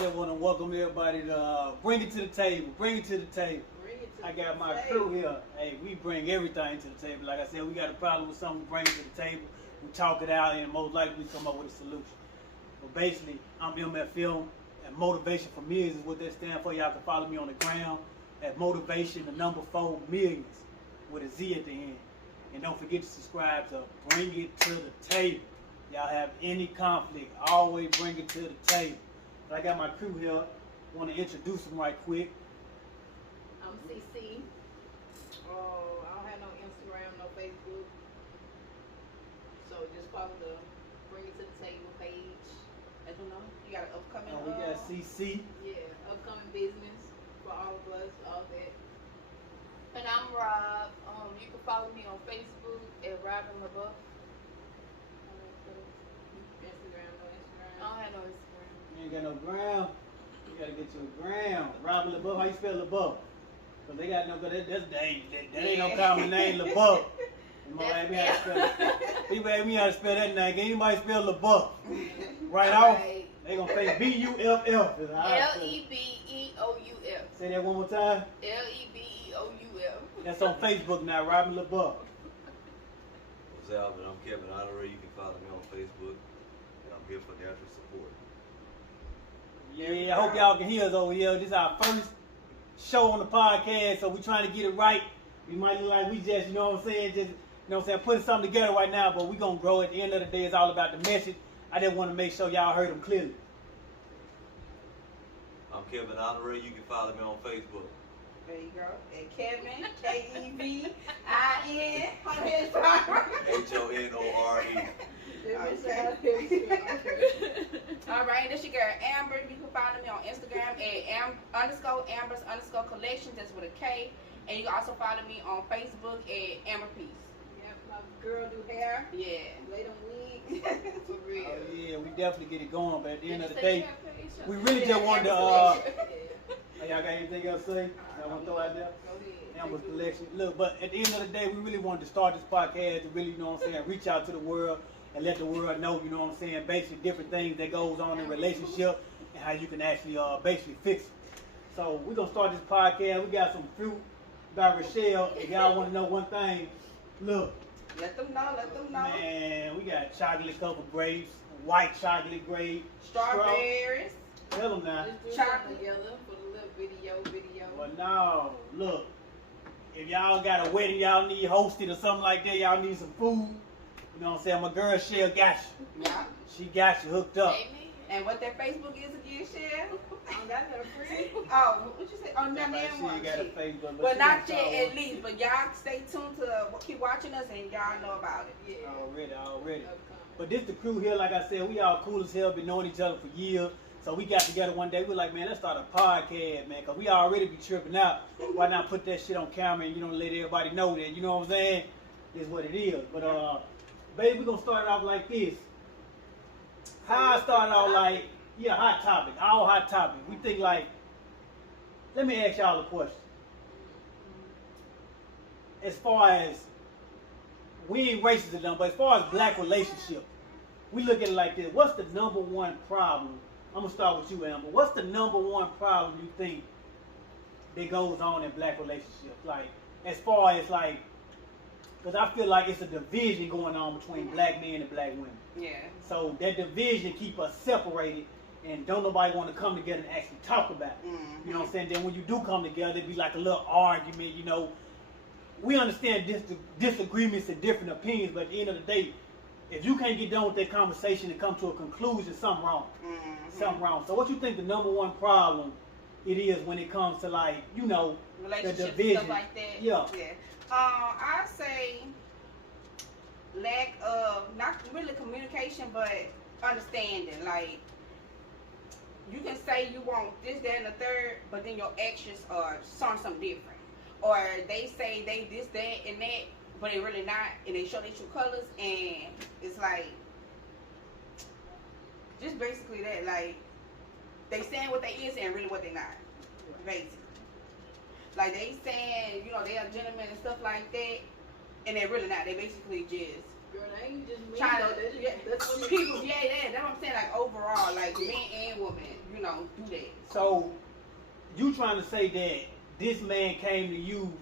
just want to welcome everybody to bring it to the table. Bring it to the table. I got my crew here. Hey, we bring everything to the table. Like I said, we got a problem with something, we bring it to the table. We talk it out, and most likely we come up with a solution. But basically, I'm MF Film, and Motivation for Millions is what that stands for. Y'all can follow me on the ground at Motivation, the number 4 millions, with a Z at the end. And don't forget to subscribe to Bring It to the Table. Y'all have any conflict, always bring it to the table. But I got my crew here. Want to introduce them right quick. I'm CC. Oh, I don't have no Instagram, no Facebook. So just follow the Bring It to the Table page. As you know, you got an upcoming. We got CC. Yeah, upcoming business for all of us, all that. And I'm Rob. You can follow me on Facebook at Robin LaBeouf. Instagram, no Instagram. I don't have no Instagram. You ain't got no gram. You gotta get you a gram. Robin LaBeouf. How you spell LaBeouf? Cause they got no good. That ain't no common name, LaBeouf. People ask me how to spell that name. Can anybody spell LaBeouf? Right off. They gonna say BUFF. LEBEOUF. Say that one more time. LEBEOUF. That's on Facebook now, Robin LaBeouf. What's up? I'm Kevin Honoré. You can follow me on Facebook. And I'm here for natural support. Yeah, I hope y'all can hear us over here. This is our first show on the podcast, so we're trying to get it right. We might look like we just, you know what I'm saying, putting something together right now, but we're going to grow. At the end of the day, it's all about the message. I just want to make sure y'all heard them clearly. I'm Kevin Honoré. You can follow me on Facebook. There you go. And Kevin, Kevin, Honore. HONORE. All right, this your girl Amber. You can follow me on Instagram at _Ambers_collections. That's with a K. And you can also follow me on Facebook at Amber Peace. Yep, my girl do hair. Yeah. Lay them wigs. For real. Oh, yeah, we definitely get it going, but at the end of the Say day, you have page, we really just wanted to, y'all got anything else to say? Y'all want to throw out there? Go ahead. Amber's collection. Look, but at the end of the day, we really wanted to start this podcast to really, you know what I'm saying, reach out to the world and let the world know, you know what I'm saying, basically different things that goes on in relationship and how you can actually basically fix it. So we're going to start this podcast. We got some fruit by Rochelle. If y'all want to know one thing, look. Let them know. Man, we got chocolate covered grapes, white chocolate grape, Strawberries. Tell them now. Let's do Chocolate. something together for the little video. But no, look. If y'all got a wedding y'all need hosted or something like that, y'all need some food. You know what I'm saying? My girl Shell got you. Yeah. She got you hooked up. Amen. And what their Facebook is again, Shell? I don't got no free. Oh, what you say? Oh, no, She man, one. ain't got a Facebook, but Well, she not got yet, y'all at least. But y'all stay tuned to keep watching us, and y'all know about it. Yeah. Already. But this the crew here, like I said, we all cool as hell, been knowing each other for years. So we got together one day, we were like, man, let's start a podcast, man, because we already be tripping out. Why not put that shit on camera and, you know, let everybody know that, you know what I'm saying? Is what it is. But, baby, we're going to start it off like this. How I started out like, yeah, hot topic, all hot topic. We think like, let me ask y'all a question. As far as, we ain't racist enough, but as far as black relationships, we look at it like this. What's the number one problem? I'm going to start with you, Amber. What's the number one problem you think that goes on in black relationships? Like, as far as like, because I feel like it's a division going on between black men and black women. Yeah. So that division keep us separated and don't nobody want to come together and actually talk about it. Mm-hmm. You know what I'm saying? Then when you do come together, it'd be like a little argument, you know. We understand disagreements and different opinions, but at the end of the day, if you can't get done with that conversation and come to a conclusion, something wrong. Mm-hmm. Something wrong. So what you think the number one problem it is when it comes to like, you know, the Relationships and division? stuff like that. Yeah. I say lack of not really communication, but understanding. Like you can say you want this, that, and the third, but then your actions are something different. Or they say they this, that, and that, but they really not, and they show their true colors, and it's like just basically that. Like they saying what they is and really what they not, basically. Like they saying, you know, they are gentlemen and stuff like that, and they're really not. They basically just Girl, I ain't just me. trying though. to That's what people. Yeah, that's what I'm saying. Like overall, like men and women, you know, know, do that. So, you trying to say that this man came to you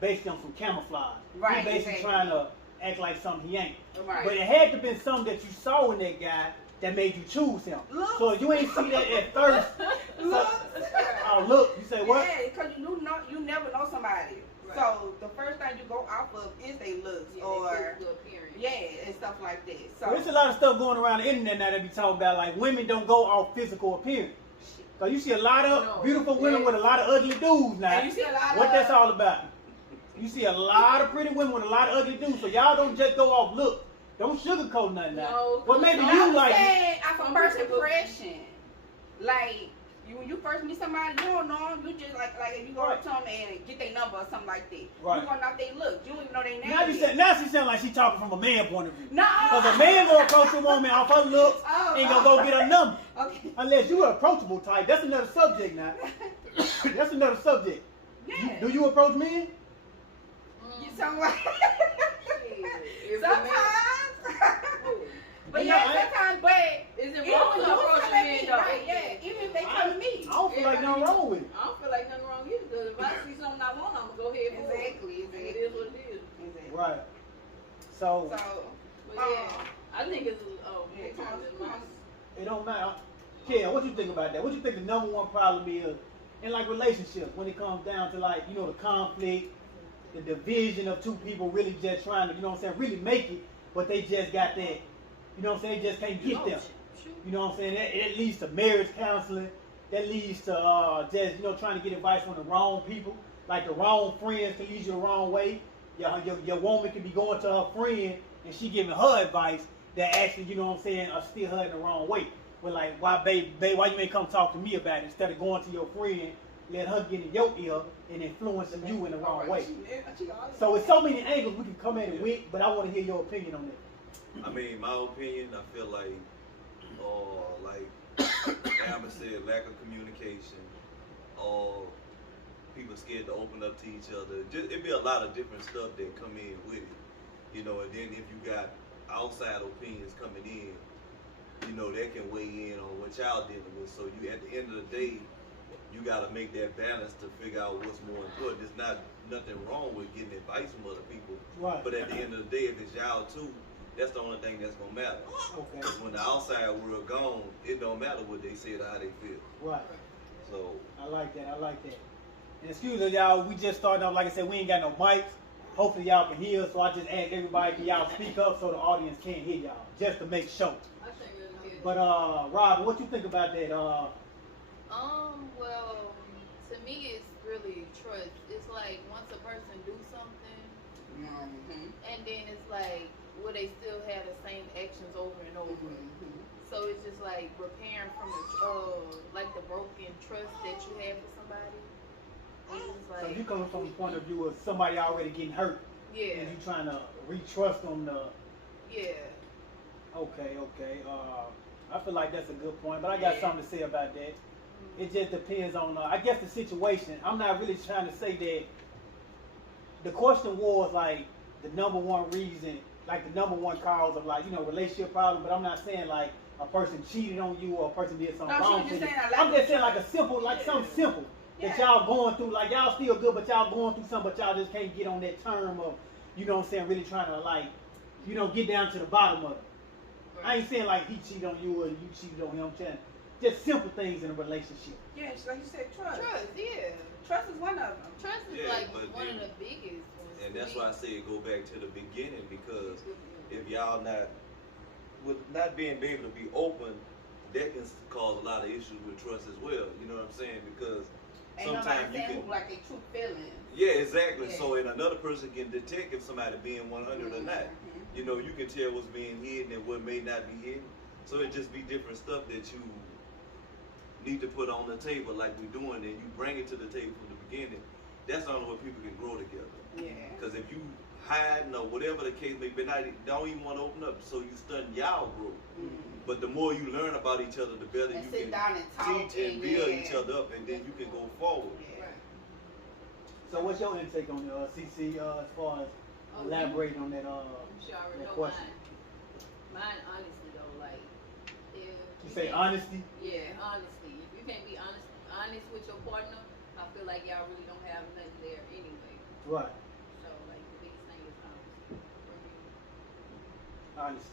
based on some camouflage? Right, He basically exactly. trying to act like something he ain't. Right. But it had to been something that you saw in that guy that made you choose him. Look. So if you ain't see that at first. Look. Oh, look. You say what? Yeah, because you never know somebody. Right. So the first thing you go off of is their looks Yeah, or physical appearance. yeah, and stuff like that. So There's a lot of stuff going around the internet now that be talking about like women don't go off physical appearance. Cause you see a lot of No, beautiful women yes. with a lot of ugly dudes now. and you see a lot What of that's all about? You see a lot of pretty women with a lot of ugly dudes. So y'all don't just go off look. Don't sugarcoat nothing now. No, Well, maybe no, you I'm like it. saying off of Some first people- impression. Like when you first meet somebody, you don't know them. You just like if you go up to them and get their number or something like that. Right. You gonna know they look. You don't even know their name. Now you yet. say, now she sound like she talking from a man point of view. No. Cause a man gonna approach a woman off her looks Oh, and gonna go get her number. Okay. Unless you an approachable type. That's another subject now. That's another subject. Yeah. Do you approach men? You sound like If the man- sometimes. But Yeah, yeah, sometimes. But Is it even wrong when to you approach come a at man me, though? right? Yeah. Even if they come to me. I don't feel like nothing wrong with it. I don't feel like nothing wrong either. Because if I see something I want, I'm gonna go ahead for Exactly. it. It is what it is. Exactly. Right. So So. But yeah, I think it's Yeah, what time is it? come on. it don't matter. Kel, what you think about that? What you think the number one problem is in like relationships when it comes down to like, you know, the conflict, the division of two people really just trying to, you know what I'm saying, really make it, but they just got that, you know what I'm saying, they just can't get there. You know what I'm saying? That leads to marriage counseling. That leads to just, you know, trying to get advice from the wrong people. Like the wrong friends can lead you the wrong way. Your woman can be going to her friend and she giving her advice that actually, you know what I'm saying, steer her in the wrong way. But like, why, babe, why you ain't come talk to me about it instead of going to your friend, let her get in your ear and influencing you in the wrong way. So it's so many angles we can come at it with, but I want to hear your opinion on that. I mean, my opinion, I feel like Amber said, lack of communication, or people scared to open up to each other. It'd be a lot of different stuff that come in with it, you know. And then if you got outside opinions coming in, you know, that can weigh in on what y'all dealing with. So you, at the end of the day, you got to make that balance to figure out what's more important. There's not nothing wrong with getting advice from other people, Right. but at the end of the day, if it's y'all too, that's the only thing that's gonna matter. Okay. Because when the outside world gone, it don't matter what they said or how they feel. Right. So I like that. I like that. And excuse us, y'all. We just started off. Like I said, we ain't got no mics. Hopefully, y'all can hear us. So I just asked everybody, can y'all speak up so the audience can hear y'all, just to make sure. I think it'll get. But Rob, what you think about that? Well, to me, it's really trust. It's like once a person do something, and then it's like, will they still have the same actions over and over? So it's just like repairing from like the broken trust that you have for somebody. It's just So like, you coming from the point of view of somebody already getting hurt, yeah, and you trying to retrust them to. yeah. Okay. I feel like that's a good point, but I got something to say about that. It just depends on, I guess, the situation. I'm not really trying to say that. The question was like the number one reason, like the number one cause of like, you know, relationship problem. But I'm not saying like a person cheated on you or a person did something No, she wrong was to just you. saying a lack I'm of just saying like a simple, like something simple that y'all going through. Like y'all still good, but y'all going through something, but y'all just can't get on that term of, you know what I'm saying, really trying to like, you know, get down to the bottom of it. I ain't saying like he cheated on you or you cheated on him. I'm saying just simple things in a relationship. Yeah, like you said, trust. Trust, yeah. Trust is one of them. Trust is Yeah, like but one then- of the biggest ones. and to that's me. why I say go back to the beginning, because if y'all not with not being able to be open, that can cause a lot of issues with trust as well. You know what I'm saying? Because Ain't nobody sometimes you saying can. like their true feelings. Yeah, exactly. Yeah. So, and another person can detect if somebody being 100 or not. You know, you can tell what's being hidden and what may not be hidden. So it just be different stuff that you need to put on the table like we're doing, and you bring it to the table from the beginning. That's the only way people can grow together. Yeah. Because if you hide or whatever the case may be, don't even want to open up, so you stun y'all grow. But the more you learn about each other, the better And you sit can down and talk teach and and build yeah. each other up, and then you can go forward. Yeah. So what's your intake on CC as far as elaborating on that She already that know question? mine honestly though, like if You say honesty? yeah, honestly. If you honest with your partner, I feel like y'all really don't have nothing there anyway. Right. So like the biggest thing is honesty. For me. Honesty.